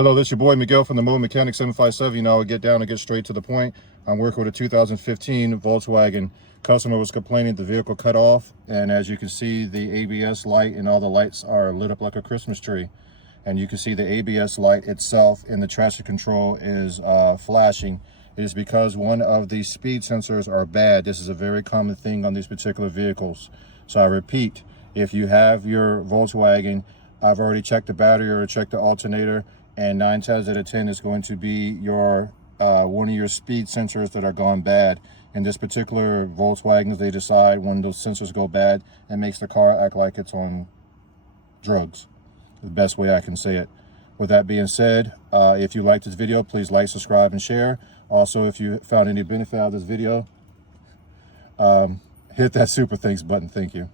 Hello, this is your boy Miguel from the Mobile Mechanic 757. You know, I'll get down and get straight to the point. I'm working with a 2015 Volkswagen. Customer was complaining the vehicle cut off, and as you can see, the ABS light and all the lights are lit up like a Christmas tree. And you can see the ABS light itself in the traction control is flashing. It is because one of the speed sensors are bad. This is a very common thing on these particular vehicles. So I repeat, if you have your Volkswagen, I've already checked the battery or checked the alternator, and 9 times out of 10 is going to be your one of your speed sensors that are gone bad. In this particular Volkswagens, they decide when those sensors go bad, it makes the car act like it's on drugs. The best way I can say it. With that being said, if you like this video, please like, subscribe, and share. Also, if you found any benefit out of this video, hit that super thanks button. Thank you.